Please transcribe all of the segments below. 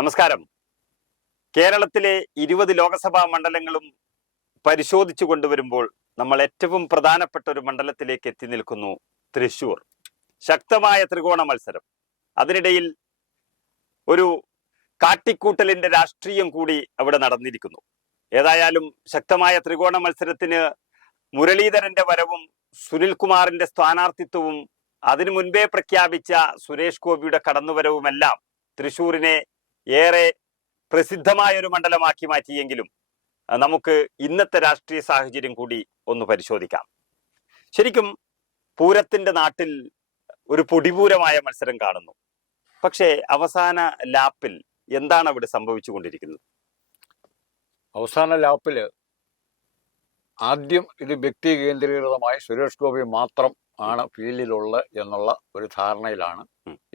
നമസ്കാരം. കേരളത്തിലെ ഇരുപത് ലോക്സഭാ മണ്ഡലങ്ങളും പരിശോധിച്ചു കൊണ്ടുവരുമ്പോൾ നമ്മൾ ഏറ്റവും പ്രധാനപ്പെട്ട ഒരു മണ്ഡലത്തിലേക്ക് എത്തി നിൽക്കുന്നു തൃശൂർ ശക്തമായ ത്രികോണ മത്സരം. അതിനിടയിൽ ഒരു കാട്ടിക്കൂട്ടലിന്റെ രാഷ്ട്രീയം കൂടി അവിടെ നടന്നിരിക്കുന്നു. ഏതായാലും ശക്തമായ ത്രികോണ മത്സരത്തിന് മുരളീധരന്റെ വരവും സുനിൽകുമാറിന്റെ സ്ഥാനാർത്ഥിത്വവും അതിനു മുൻപേ പ്രഖ്യാപിച്ച സുരേഷ് ഗോപിയുടെ കടന്നുവരവുമെല്ലാം തൃശൂരിനെ ഏറെ പ്രസിദ്ധമായ ഒരു മണ്ഡലമാക്കി മാറ്റിയെങ്കിലും നമുക്ക് ഇന്നത്തെ രാഷ്ട്രീയ സാഹചര്യം കൂടി ഒന്ന് പരിശോധിക്കാം. ശരിക്കും പൂരത്തിന്റെ നാട്ടിൽ ഒരു പൊടിപൂരമായ മത്സരം കാണുന്നു. പക്ഷേ അവസാന ലാപ്പിൽ എന്താണ് അവിടെ സംഭവിച്ചു കൊണ്ടിരിക്കുന്നത് അവസാന ലാപ്പിൽ ആദ്യം ഇത് വ്യക്തി കേന്ദ്രീകൃതമായി സുരേഷ് ഗോപി മാത്രം ആണ് ഫീൽഡിലുള്ളത് എന്നുള്ള ഒരു ധാരണയിലാണ്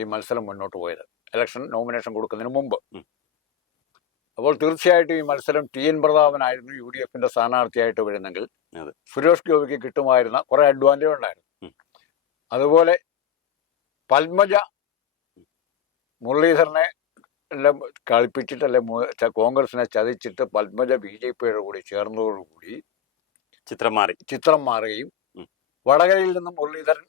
ഈ മത്സരം മുന്നോട്ട് പോയത്. ഇലക്ഷൻ നോമിനേഷൻ കൊടുക്കുന്നതിന് മുമ്പ്. അപ്പോൾ തീർച്ചയായിട്ടും ഈ മത്സരം ടി എൻ പ്രതാപനായിരുന്നു യു ഡി എഫിന്റെ സ്ഥാനാർത്ഥിയായിട്ട് വരുന്നെങ്കിൽ. സുരേഷ് ഗോപിക്ക് കിട്ടുമായിരുന്ന കുറെ അഡ്വാന്റേജ് ഉണ്ടായിരുന്നു. അതുപോലെ പത്മജ മുരളീധരനെ എല്ലാം കളിപ്പിച്ചിട്ടല്ലേ മു- ച- കോൺഗ്രസിനെ ചതിച്ചിട്ട് പത്മജ ബി ജെ പിയുടെ കൂടി ചേർന്നതോടുകൂടി ചിത്രം മാറി. ചിത്രം മാറുകയും വടകരയിൽ നിന്നും മുരളീധരൻ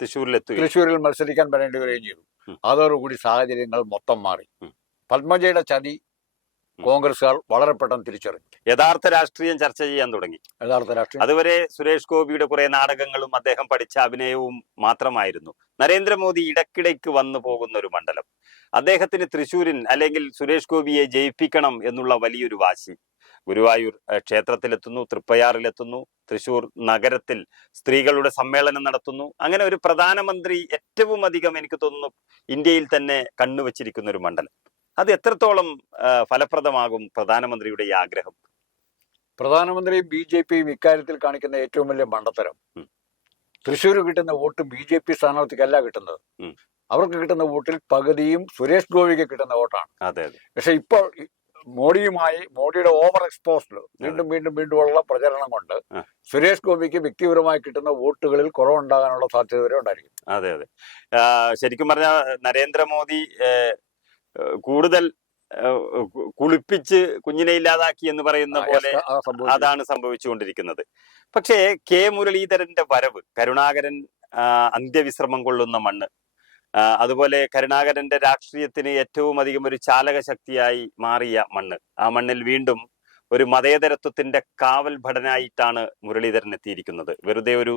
തൃശ്ശൂരിലെത്തുകയും തൃശ്ശൂരിൽ മത്സരിക്കാൻ വരേണ്ടി വരികയും ചെയ്തു. അതോടുകൂടി സാഹചര്യങ്ങൾ മൊത്തം മാറി. പത്മജയുടെ ചതി. കോൺഗ്രസുകാർ വളരെ പെട്ടെന്ന് തിരിച്ചറിഞ്ഞു. യഥാർത്ഥ രാഷ്ട്രീയം ചർച്ച ചെയ്യാൻ തുടങ്ങി. യഥാർത്ഥ രാഷ്ട്രീയം. അതുവരെ സുരേഷ് ഗോപിയുടെ കുറെ നാടകങ്ങളും അദ്ദേഹം പഠിച്ച അഭിനയവും മാത്രമായിരുന്നു. നരേന്ദ്രമോദി ഇടക്കിടയ്ക്ക് വന്നു പോകുന്ന ഒരു മണ്ഡലം. അദ്ദേഹത്തിന് തൃശൂരിൻ അല്ലെങ്കിൽ സുരേഷ് ഗോപിയെ ജയിപ്പിക്കണം എന്നുള്ള വലിയൊരു വാശി ഗുരുവായൂർ ക്ഷേത്രത്തിലെത്തുന്നു തൃപ്പയാറിലെത്തുന്നു തൃശൂർ നഗരത്തിൽ സ്ത്രീകളുടെ സമ്മേളനം നടത്തുന്നു. അങ്ങനെ ഒരു പ്രധാനമന്ത്രി ഏറ്റവും അധികം എനിക്ക് തോന്നുന്നു ഇന്ത്യയിൽ തന്നെ കണ്ണുവച്ചിരിക്കുന്ന ഒരു മണ്ഡലം. അത് എത്രത്തോളം ഫലപ്രദമാകും പ്രധാനമന്ത്രിയുടെ ഈ ആഗ്രഹം? പ്രധാനമന്ത്രി ബി ജെ പിയും ഇക്കാര്യത്തിൽ കാണിക്കുന്ന ഏറ്റവും വലിയ മണ്ടത്തരം. തൃശ്ശൂർ കിട്ടുന്ന വോട്ട് ബി ജെ പി സ്ഥാനാർത്ഥിക്കല്ല കിട്ടുന്നത്. അവർക്ക് കിട്ടുന്ന വോട്ടിൽ പകുതിയും സുരേഷ് ഗോപിക്ക് കിട്ടുന്ന വോട്ടാണ്. അതെ അതെ. പക്ഷെ ഇപ്പോൾ മോഡിയുമായി മോഡിയുടെ ഓവർ എക്സ്പോസ്ഡ് വീണ്ടും വീണ്ടും വീണ്ടും ഉള്ള പ്രചരണം കൊണ്ട് സുരേഷ് ഗോപിക്ക് വ്യക്തിപരമായി കിട്ടുന്ന വോട്ടുകളിൽ കുറവുണ്ടാകാനുള്ള സാധ്യത വരെ ഉണ്ടായിരിക്കും. അതെ അതെ. ശരിക്കും പറഞ്ഞാൽ നരേന്ദ്രമോദി കൂടുതൽ കുളിപ്പിച്ച് കുഞ്ഞിനെ ഇല്ലാതാക്കി എന്ന് പറയുന്ന പോലെ അതാണ് സംഭവിച്ചുകൊണ്ടിരിക്കുന്നത്. പക്ഷേ കെ മുരളീധരന്റെ വരവ് കരുണാകരൻ അന്ത്യവിശ്രമം കൊള്ളുന്ന മണ്ണ് അതുപോലെ കരുണാകരന്റെ രാഷ്ട്രീയത്തിന് ഏറ്റവും അധികം ഒരു ചാലക ശക്തിയായി മാറിയ മണ്ണ്. ആ മണ്ണിൽ വീണ്ടും ഒരു മതേതരത്വത്തിന്റെ കാവൽ ഭടനായിട്ടാണ് മുരളീധരൻ എത്തിയിരിക്കുന്നത്. വെറുതെ ഒരു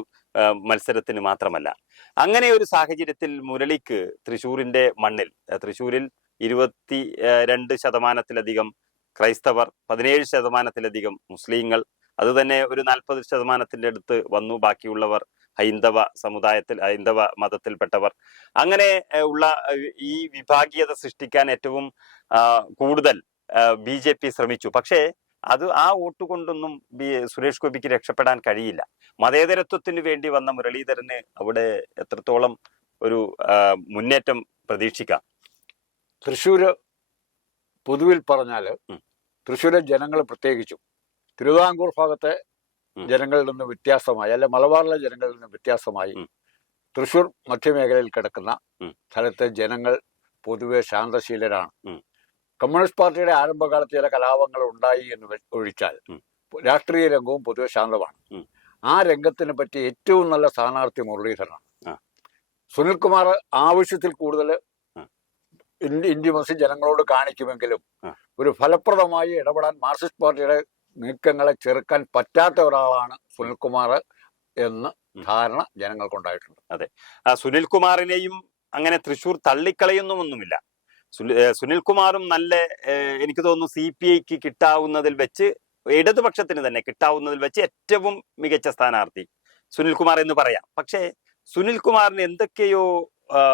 മത്സരത്തിന് മാത്രമല്ല. അങ്ങനെ ഒരു സാഹചര്യത്തിൽ മുരളിക്ക് തൃശൂരിന്റെ മണ്ണിൽ തൃശൂരിൽ ഇരുപത്തി രണ്ട് ശതമാനത്തിലധികം ക്രൈസ്തവർ പതിനേഴ് ശതമാനത്തിലധികം മുസ്ലിങ്ങൾ അതുതന്നെ ഒരു നാൽപ്പത് ശതമാനത്തിന്റെ അടുത്ത് വന്നു. ബാക്കിയുള്ളവർ ഹൈന്ദവ സമുദായത്തിൽ ഹൈന്ദവ മതത്തിൽപ്പെട്ടവർ അങ്ങനെ ഉള്ള ഈ വിഭാഗീയത സൃഷ്ടിക്കാൻ ഏറ്റവും കൂടുതൽ ബി ജെ പി ശ്രമിച്ചു പക്ഷേ അത് ആ വോട്ട് കൊണ്ടൊന്നും ബി സുരേഷ് ഗോപിക്ക് രക്ഷപ്പെടാൻ കഴിയില്ല മതേതരത്വത്തിന് വേണ്ടി വന്ന മുരളീധരന് അവിടെ എത്രത്തോളം ഒരു മുന്നേറ്റം പ്രതീക്ഷിക്കാം തൃശ്ശൂര് പൊതുവിൽ പറഞ്ഞാൽ. തൃശ്ശൂരെ ജനങ്ങൾ പ്രത്യേകിച്ചും തിരുവിതാംകൂർ ഭാഗത്തെ. ജനങ്ങളിൽ നിന്ന് വ്യത്യാസമായി അല്ലെ മലബാറിലെ ജനങ്ങളിൽ നിന്ന് വ്യത്യാസമായി തൃശൂർ മധ്യമേഖലയിൽ കിടക്കുന്ന. സ്ഥലത്തെ ജനങ്ങൾ പൊതുവെ ശാന്തശീലരാണ്. കമ്മ്യൂണിസ്റ്റ് പാർട്ടിയുടെ ആരംഭകാലത്ത് ചില കലാപങ്ങൾ ഉണ്ടായി എന്ന് ഒഴിച്ചാൽ. രാഷ്ട്രീയ രംഗവും പൊതുവെ ശാന്തമാണ്. ആ രംഗത്തിനെ പറ്റി ഏറ്റവും നല്ല സ്ഥാനാർത്ഥി മുരളീധരനാണ്. സുനിൽകുമാർ ആവശ്യത്തിൽ കൂടുതൽ ഇന്ത്യ മസി ജനങ്ങളോട് കാണിക്കുമെങ്കിലും ഒരു ഒരു ഫലപ്രദമായി ഇടപെടാൻ മാർക്സിസ്റ്റ് പാർട്ടിയുടെ നീക്കങ്ങളെ ചെറുക്കാൻ പറ്റാത്ത ഒരാളാണ് സുനിൽകുമാർ എന്ന്. ധാരണ ജനങ്ങൾക്കുണ്ടായിട്ടുണ്ട്. ആ, സുനിൽകുമാറിനെയും അങ്ങനെ തൃശൂർ തള്ളിക്കളയുന്നുമൊന്നുമില്ല സുനി- സുനിൽകുമാറും നല്ല എനിക്ക് തോന്നുന്നു സി പി ഐക്ക് കിട്ടാവുന്നതിൽ വെച്ച് ഇടതുപക്ഷത്തിന് തന്നെ കിട്ടാവുന്നതിൽ വെച്ച് ഏറ്റവും മികച്ച സ്ഥാനാർത്ഥി സുനിൽകുമാർ എന്ന് പറയാം. പക്ഷേ സുനിൽകുമാറിന് എന്തൊക്കെയോ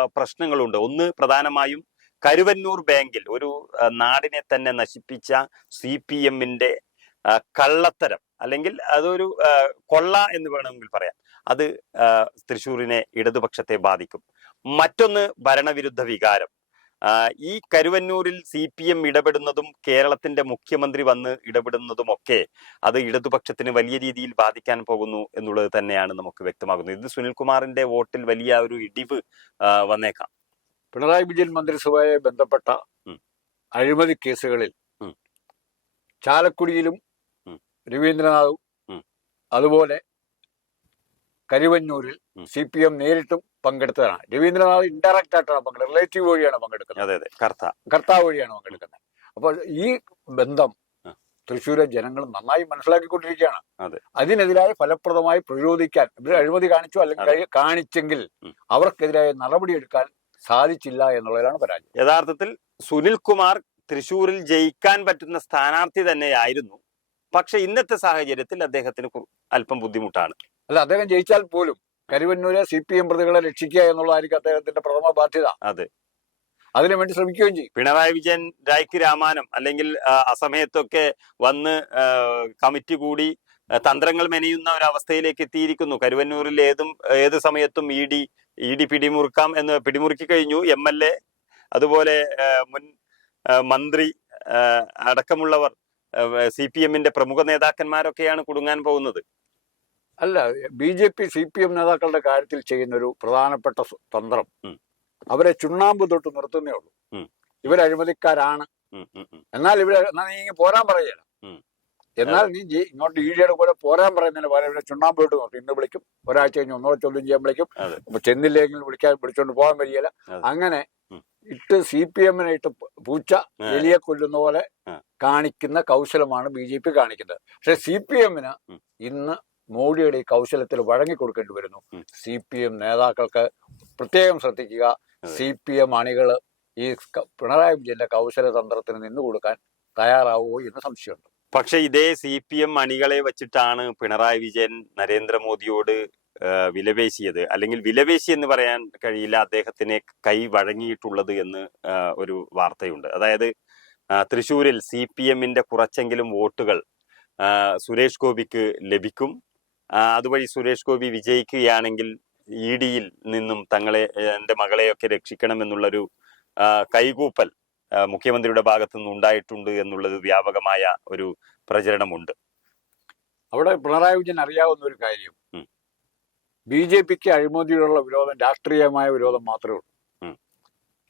പ്രശ്നങ്ങളുണ്ട്. ഒന്ന് പ്രധാനമായും കരുവന്നൂർ ബാങ്കിൽ ഒരു നാടിനെ തന്നെ നശിപ്പിച്ച സി പി എമ്മിന്റെ കള്ളത്തരം. അല്ലെങ്കിൽ അതൊരു കൊള്ള എന്ന് വേണമെങ്കിൽ പറയാം. അത് തൃശൂരിനെ ഇടതുപക്ഷത്തെ ബാധിക്കും. മറ്റൊന്ന് ഭരണവിരുദ്ധ വികാരം. ഈ കരുവന്നൂരിൽ സി പി എം ഇടപെടുന്നതും കേരളത്തിന്റെ മുഖ്യമന്ത്രി വന്ന് ഇടപെടുന്നതുമൊക്കെ അത് ഇടതുപക്ഷത്തിന് വലിയ രീതിയിൽ ബാധിക്കാൻ പോകുന്നു എന്നുള്ളത് തന്നെയാണ് നമുക്ക് വ്യക്തമാകുന്നത്. ഇത് സുനിൽകുമാറിന്റെ വോട്ടിൽ വലിയ ഒരു ഇടിവ് വന്നേക്കാം. പിണറായി വിജയൻ മന്ത്രിസഭയെ ബന്ധപ്പെട്ട. അഴിമതി കേസുകളിൽ ചാലക്കുടിയിലും. രവീന്ദ്രനാഥും. അതുപോലെ കരിവന്നൂരിൽ. സി പി എം നേരിട്ടും പങ്കെടുത്തതാണ് രവീന്ദ്രനാഥ് ഇൻഡയറക്റ്റ് ആയിട്ടാണ് പങ്കെടുക്കുന്നത് റിലേറ്റീവ് വഴിയാണ് പങ്കെടുക്കുന്നത് അതെ അതെ കർത്ത കർത്താവ് വഴിയാണ് പങ്കെടുക്കുന്നത് അപ്പോൾ ഈ ബന്ധം. തൃശ്ശൂരെ ജനങ്ങൾ നന്നായി മനസ്സിലാക്കിക്കൊണ്ടിരിക്കുകയാണ് അതെ. അതിനെതിരായി ഫലപ്രദമായി പ്രതിരോധിക്കാൻ ഇവർ അഴിമതി കാണിച്ചു അല്ലെങ്കിൽ കാണിച്ചെങ്കിൽ. അവർക്കെതിരായ നടപടിയെടുക്കാൻ സാധിച്ചില്ല എന്നുള്ളതിലാണ് പരാജയം യഥാർത്ഥത്തിൽ സുനിൽ കുമാർ തൃശൂരിൽ ജയിക്കാൻ പറ്റുന്ന സ്ഥാനാർത്ഥി തന്നെയായിരുന്നു പക്ഷെ ഇന്നത്തെ സാഹചര്യത്തിൽ അദ്ദേഹത്തിന് അല്പം ബുദ്ധിമുട്ടാണ്. അല്ല അദ്ദേഹം ജയിച്ചാൽ പോലും കരുവന്നൂരെ സി പി എം പ്രതികളെ രക്ഷിക്കുക എന്നുള്ളതായിരിക്കും അദ്ദേഹത്തിന്റെ പ്രഥമ ബാധ്യത. അതെ. അതിനുവേണ്ടി ശ്രമിക്കുകയും ചെയ്യും. പിണറായി വിജയൻ രായ്ക്ക് രാമാനം അല്ലെങ്കിൽ അസമയത്തൊക്കെ വന്ന് കമ്മിറ്റി കൂടി തന്ത്രങ്ങൾ മെനയുന്ന ഒരു അവസ്ഥയിലേക്ക് എത്തിയിരിക്കുന്നു. കരുവന്നൂരിൽ ഏതും ഏത് സമയത്തും ഇ ഡി ഇ ഡി പിടിമുറുക്കാം എന്ന് പിടിമുറുക്കി കഴിഞ്ഞു. എം എൽ എ അതുപോലെ മുൻ മന്ത്രി അടക്കമുള്ളവർ സി പി എമ്മിന്റെ പ്രമുഖ നേതാക്കന്മാരൊക്കെയാണ് കുടുങ്ങാൻ പോകുന്നത്. അല്ല B J P C P M നേതാക്കളുടെ കാര്യത്തിൽ ചെയ്യുന്ന ഒരു പ്രധാനപ്പെട്ട തന്ത്രം. അവരെ ചുണ്ണാമ്പ് തൊട്ട് നിർത്തുന്നേ ഉള്ളൂ. ഇവരഴിമതിക്കാരാണ്. ഇവർ അഴിമതിക്കാരാണ്. എന്നാൽ ഇവിടെ എന്നാ നീ ഇങ്ങനെ പോരാൻ പറയല എന്നാൽ നീ ഇങ്ങോട്ട് ഈഴയുടെ കൂടെ പോരാൻ പറയുന്നതിന് പകരം ഇവിടെ ചുണ്ണാമ്പ് തൊട്ട് നിർത്തും. ഇന്ന് വിളിക്കും. ഒരാഴ്ച കഴിഞ്ഞ് ഒന്നോ ചോദ്യം ചെയ്യാൻ വിളിക്കും. ചെന്നില്ലെങ്കിൽ വിളിക്കാൻ വിളിച്ചോണ്ട് പോകാൻ കഴിയില്ല. അങ്ങനെ. ഇട്ട് സി പി എമ്മിനെ ഇട്ട് പൂച്ച. എലിയെ കൊല്ലുന്ന പോലെ കാണിക്കുന്ന കൗശലമാണ് ബി ജെ പി കാണിക്കുന്നത് പക്ഷെ സി പി എമ്മിന് ഇന്ന് മോഡിയുടെ ഈ കൗശലത്തിൽ വഴങ്ങി കൊടുക്കേണ്ടി വരുന്നു. സി പി എം നേതാക്കൾക്ക് പ്രത്യേകം ശ്രദ്ധിക്കുക. സി പി എം അണികൾ ഈ പിണറായി വിജയന്റെ കൗശലതന്ത്രത്തിന് നിന്നു കൊടുക്കാൻ തയ്യാറാവുമോ എന്ന് സംശയമുണ്ട് പക്ഷെ ഇതേ സി പി എം അണികളെ വച്ചിട്ടാണ് പിണറായി വിജയൻ നരേന്ദ്രമോദിയോട് വിലപേശിയത്. അല്ലെങ്കിൽ വിലപേശി എന്ന് പറയാൻ കഴിയില്ല അദ്ദേഹത്തിനെ കൈ വഴങ്ങിയിട്ടുള്ളത് എന്ന് ഒരു വാർത്തയുണ്ട്. അതായത് തൃശൂരിൽ സി പി എമ്മിന്റെ കുറച്ചെങ്കിലും വോട്ടുകൾ സുരേഷ് ഗോപിക്ക് ലഭിക്കും. അതുവഴി സുരേഷ് ഗോപി വിജയിക്കുകയാണെങ്കിൽ ഇ ഡിയിൽ നിന്നും തങ്ങളെ എന്റെ മകളെയൊക്കെ രക്ഷിക്കണമെന്നുള്ളൊരു കൈകൂപ്പൽ മുഖ്യമന്ത്രിയുടെ ഭാഗത്തു നിന്ന് ഉണ്ടായിട്ടുണ്ട് എന്നുള്ളത് വ്യാപകമായ ഒരു പ്രചരണമുണ്ട്. അവിടെ പിണറായി വിജയൻ അറിയാവുന്ന ഒരു കാര്യം. ബി ജെ പിക്ക് അഴിമതിയോടുള്ള വിരോധം രാഷ്ട്രീയമായ വിരോധം മാത്രമേ ഉള്ളൂ.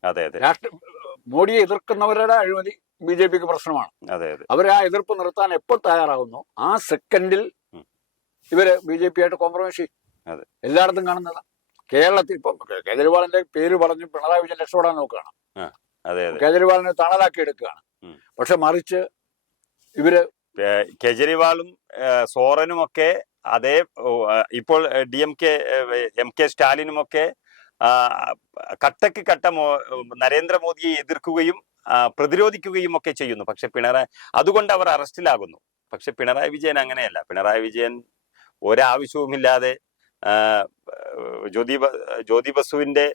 അതെ അതെ. രാഷ്ട്ര മോഡിയെ എതിർക്കുന്നവരുടെ അഴിമതി ബി ജെ പിക്ക് പ്രശ്നമാണ്. അതെ അതെ. അവർ ആ എതിർപ്പ് നിർത്താൻ എപ്പോൾ തയ്യാറാകുന്നു ആ സെക്കൻഡിൽ ഇവർ ബി ജെ പി ആയിട്ട് കോംപ്രമൈസ് ചെയ്യും. എല്ലായിടത്തും കാണുന്നതാണ് കേരളത്തിൽ ഇപ്പം കേജ്രിവാളിന്റെ പേര് പറഞ്ഞ് പിണറായി വിജയൻ രക്ഷപ്പെടാൻ നോക്കുകയാണ്. കേജ്രിവാളിനെ തണലാക്കി എടുക്കുകയാണ്. പക്ഷെ മറിച്ച് ഇവർ കെജ്രിവാളും ഏഹ് സോറനും ഒക്കെ അതേ ഇപ്പോൾ D M K M K സ്റ്റാലിനും ഒക്കെ ആ, കട്ടക്ക് കട്ട നരേന്ദ്രമോദിയെ എതിർക്കുകയും പ്രതിരോധിക്കുകയും ഒക്കെ ചെയ്യുന്നു. പക്ഷെ പിണറായി അതുകൊണ്ട് അവർ അറസ്റ്റിലാകുന്നു. പക്ഷെ പിണറായി വിജയൻ അങ്ങനെയല്ല. പിണറായി വിജയൻ ഒരാവശ്യവുമില്ലാതെ ജ്യോതി ജ്യോതി ബസുവിന്റെ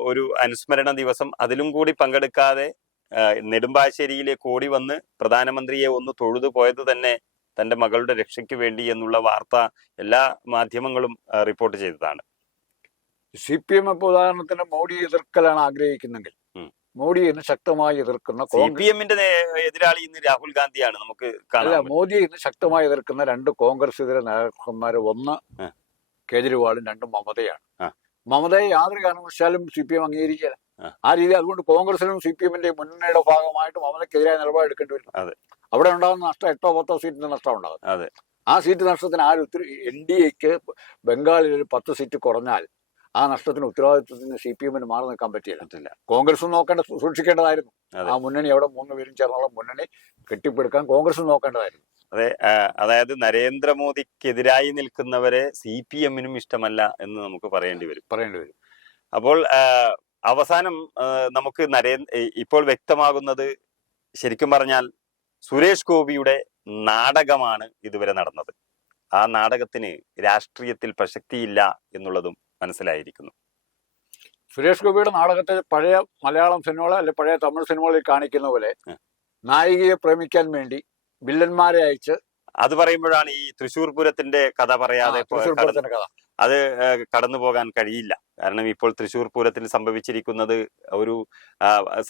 ഒരു അനുസ്മരണ ദിവസം അതിലും കൂടി പങ്കെടുക്കാതെ നെടുമ്പാശ്ശേരിയിലേക്ക് ഓടി വന്ന് പ്രധാനമന്ത്രിയെ ഒന്ന് തൊഴുതു പോയത് തന്നെ തന്റെ മകളുടെ രക്ഷയ്ക്ക് വേണ്ടി എന്നുള്ള വാർത്ത എല്ലാ മാധ്യമങ്ങളും റിപ്പോർട്ട് ചെയ്തതാണ്. സി പി എം ഇപ്പോൾ ഉദാഹരണത്തിന് മോഡി എതിർക്കലാണ് ആഗ്രഹിക്കുന്നെങ്കിൽ. മോഡി ഇന്ന് ശക്തമായി എതിർക്കുന്ന സി കോൺഗ്രസ് പി എതിരാളി ഇന്ന് രാഹുൽ ഗാന്ധിയാണ്. നമുക്ക് അല്ല മോദി മോദിയെ ഇന്ന് ശക്തമായി എതിർക്കുന്ന രണ്ട് കോൺഗ്രസ് ഇതര നേതാക്കന്മാർ ഒന്ന് കേജ്രിവാളും രണ്ടും മമതയാണ്. മമതയെ യാതൊരു കാരണവശാലും സി പി എം അംഗീകരിക്കില്ല ആ. രീതി അതുകൊണ്ട് കോൺഗ്രസിനും സി പി എമ്മിന്റെ മുന്നണിയുടെ ഭാഗമായിട്ട് മമതയ്ക്കെതിരായ നിലപാടെടുക്കേണ്ടി വരും അതെ. അവിടെ ഉണ്ടാകുന്ന നഷ്ടം എട്ടോ പത്തോ സീറ്റിന്റെ നഷ്ടം ഉണ്ടാകും അതെ. ആ സീറ്റ് നഷ്ടത്തിന് ആര് ഉത്തര എൻ ഡി എക്ക് ബംഗാളിൽ ഒരു പത്ത് സീറ്റ് കുറഞ്ഞാൽ ആ നഷ്ടത്തിന് ഉത്തരവാദിത്വത്തിന് സി പി എമ്മിന് മാറി നിൽക്കാൻ പറ്റിയില്ല കോൺഗ്രസും കോൺഗ്രസ് നോക്കേണ്ട സൂക്ഷിക്കേണ്ടതായിരുന്നു. ആ മുന്നണി അവിടെ മൂന്ന് പേരും ചേർന്നുള്ള മുന്നണി കെട്ടിപ്പടുക്കാൻ കോൺഗ്രസും നോക്കേണ്ടതായിരുന്നു. അതെ അതായത് നരേന്ദ്രമോദിക്കെതിരായി നിൽക്കുന്നവരെ സി പി എമ്മിനും ഇഷ്ടമല്ല എന്ന് നമുക്ക് പറയേണ്ടി വരും. പറയേണ്ടി വരും. അപ്പോൾ അവസാനം നമുക്ക് നരേ ഇപ്പോൾ വ്യക്തമാകുന്നത് ശരിക്കും പറഞ്ഞാൽ സുരേഷ് ഗോപിയുടെ നാടകമാണ് ഇതുവരെ നടന്നത്. ആ നാടകത്തിന് രാഷ്ട്രീയത്തിൽ പ്രസക്തിയില്ല എന്നുള്ളതും മനസ്സിലായിരിക്കുന്നു. സുരേഷ് ഗോപിയുടെ നാടകത്തെ പഴയ മലയാളം സിനിമകളെ അല്ലെ പഴയ തമിഴ് സിനിമകളിൽ കാണിക്കുന്ന പോലെ നായികയെ പ്രേമിക്കാൻ വേണ്ടി വില്ലന്മാരെ അയച്ച് അത് പറയുമ്പോഴാണ് ഈ തൃശൂർ പൂരത്തിന്റെ കഥ പറയാതെ കഥ. അത് കടന്നു പോകാൻ കഴിയില്ല. കാരണം ഇപ്പോൾ തൃശൂർ പൂരത്തിൽ സംഭവിച്ചിരിക്കുന്നത് ഒരു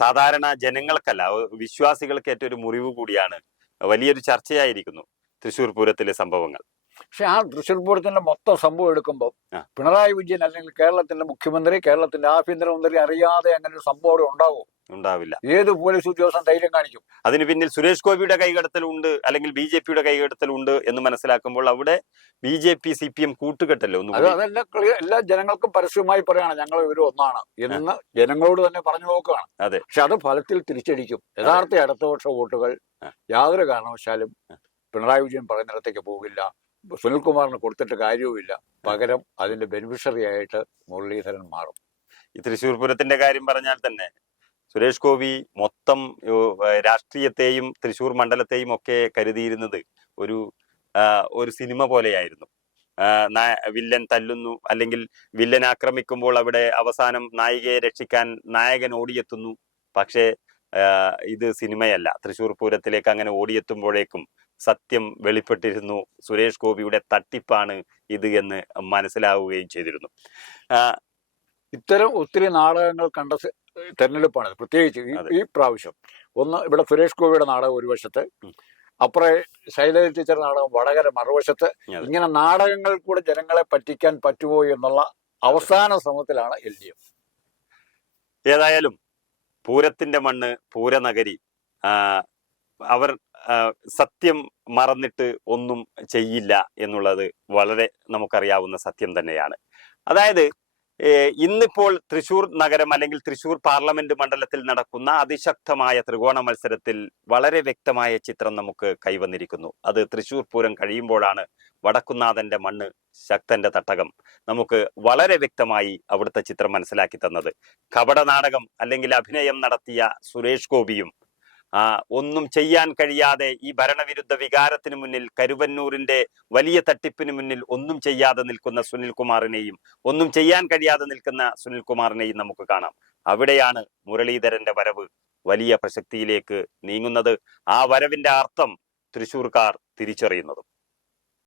സാധാരണ ജനങ്ങൾക്കല്ല വിശ്വാസികൾക്ക് ഏറ്റവും ഒരു മുറിവ് കൂടിയാണ് വലിയൊരു ചർച്ചയായിരിക്കുന്നു തൃശൂർ പൂരത്തിലെ സംഭവങ്ങൾ. പക്ഷെ ആ തൃശ്ശൂർ പൂരത്തിന്റെ മൊത്തം സംഭവം എടുക്കുമ്പോൾ പിണറായി വിജയൻ അല്ലെങ്കിൽ കേരളത്തിന്റെ മുഖ്യമന്ത്രി കേരളത്തിന്റെ ആഭ്യന്തരമന്ത്രി അറിയാതെ അങ്ങനെ ഒരു സംഭവം അവിടെ ഉണ്ടാവും. ഉണ്ടാവില്ല. ഏത് പോലീസ് ഉദ്യോഗസ്ഥൻ ധൈര്യം കാണിക്കും? അതിന് പിന്നിൽ സുരേഷ് ഗോപിയുടെ കൈകടത്തലുണ്ട് അല്ലെങ്കിൽ ബി ജെ പിയുടെ കൈകടത്തലുണ്ട് എന്ന് മനസ്സിലാക്കുമ്പോൾ അവിടെ B J P C P M കൂട്ടുകെട്ടല്ലോ ഒന്നും അതെല്ലാം ക്ലിയർ എല്ലാ ജനങ്ങൾക്കും പരസ്യമായി പറയാണ് ഞങ്ങൾ ഇവർ ഒന്നാണ് എന്ന് ജനങ്ങളോട് തന്നെ പറഞ്ഞു നോക്കുകയാണ്. അതെ. പക്ഷെ അത് ഫലത്തിൽ തിരിച്ചടിക്കും. യഥാർത്ഥ ഇടതുപക്ഷ വോട്ടുകൾ യാതൊരു കാരണവശാലും പിണറായി വിജയൻ പറയുന്നിടത്തേക്ക് പോകില്ല. സുനിൽകുമാറിന് കൊടുത്തിട്ട് കാര്യവുമില്ല. പകരം അതിന്റെ ബെനിഫിഷ്യറി ആയിട്ട് മുരളീധരൻ മാറും. ഈ തൃശ്ശൂർ പൂരത്തിന്റെ കാര്യം പറഞ്ഞാൽ തന്നെ സുരേഷ് ഗോപി മൊത്തം രാഷ്ട്രീയത്തെയും തൃശ്ശൂർ മണ്ഡലത്തെയും ഒക്കെ കരുതിയിരുന്നത് ഒരു ഒരു സിനിമ പോലെയായിരുന്നു. വില്ലൻ തല്ലുന്നു അല്ലെങ്കിൽ വില്ലൻ ആക്രമിക്കുമ്പോൾ അവിടെ അവസാനം നായികയെ രക്ഷിക്കാൻ നായകൻ ഓടിയെത്തുന്നു. പക്ഷേ ഇത് സിനിമയല്ല. തൃശ്ശൂർ പൂരത്തിലേക്ക് അങ്ങനെ ഓടിയെത്തുമ്പോഴേക്കും സത്യം വെളിപ്പെട്ടിരുന്നു. സുരേഷ് ഗോപിയുടെ തട്ടിപ്പാണ് ഇത് എന്ന് മനസ്സിലാവുകയും ചെയ്തിരുന്നു. ഇത്തരം ഒത്തിരി നാടകങ്ങൾ കണ്ട തെരഞ്ഞെടുപ്പാണ് പ്രത്യേകിച്ച് ഈ- പ്രാവശ്യം. ഒന്ന് ഇവിടെ സുരേഷ് ഗോപിയുടെ നാടകം ഒരു വശത്ത്. അപ്പുറേ ശൈലജ ടീച്ചർ നാടകം വടകര മറുവശത്ത്. ഇങ്ങനെ നാടകങ്ങൾ കൂടെ ജനങ്ങളെ പറ്റിക്കാൻ പറ്റുമോ എന്നുള്ള അവസാന ശ്രമത്തിലാണ് എൽ ഡി എഫ്. ഏതായാലും പൂരത്തിന്റെ മണ്ണ് പൂരനഗരി. അവർ സത്യം മറന്നിട്ട് ഒന്നും ചെയ്യില്ല എന്നുള്ളത് വളരെ നമുക്കറിയാവുന്ന സത്യം തന്നെയാണ്. അതായത് ഇന്നിപ്പോൾ തൃശൂർ നഗരം അല്ലെങ്കിൽ തൃശൂർ പാർലമെന്റ് മണ്ഡലത്തിൽ നടക്കുന്ന അതിശക്തമായ ത്രികോണ മത്സരത്തിൽ വളരെ വ്യക്തമായ ചിത്രം നമുക്ക് കൈവന്നിരിക്കുന്നു. അത് തൃശൂർ പൂരം കഴിയുമ്പോഴാണ് വടക്കുന്നാഥന്റെ മണ്ണ് ശക്തന്റെ തട്ടകം നമുക്ക് വളരെ വ്യക്തമായി അവിടുത്തെ ചിത്രം മനസ്സിലാക്കി തന്നത്. കപട നാടകം അല്ലെങ്കിൽ അഭിനയം നടത്തിയ സുരേഷ് ഗോപിയും ഒന്നും ചെയ്യാൻ കഴിയാതെ ഈ ഭരണവിരുദ്ധ വികാരത്തിന് മുന്നിൽ കരുവന്നൂരിന്റെ വലിയ തട്ടിപ്പിന് മുന്നിൽ ഒന്നും ചെയ്യാതെ നിൽക്കുന്ന സുനിൽകുമാറിനെയും ഒന്നും ചെയ്യാൻ കഴിയാതെ നിൽക്കുന്ന സുനിൽകുമാറിനെയും നമുക്ക് കാണാം. അവിടെയാണ് മുരളീധരന്റെ വരവ് വലിയ പ്രസക്തിയിലേക്ക് നീങ്ങുന്നത്. ആ വരവിന്റെ അർത്ഥം തൃശൂർക്കാർ തിരിച്ചറിയുന്നതും.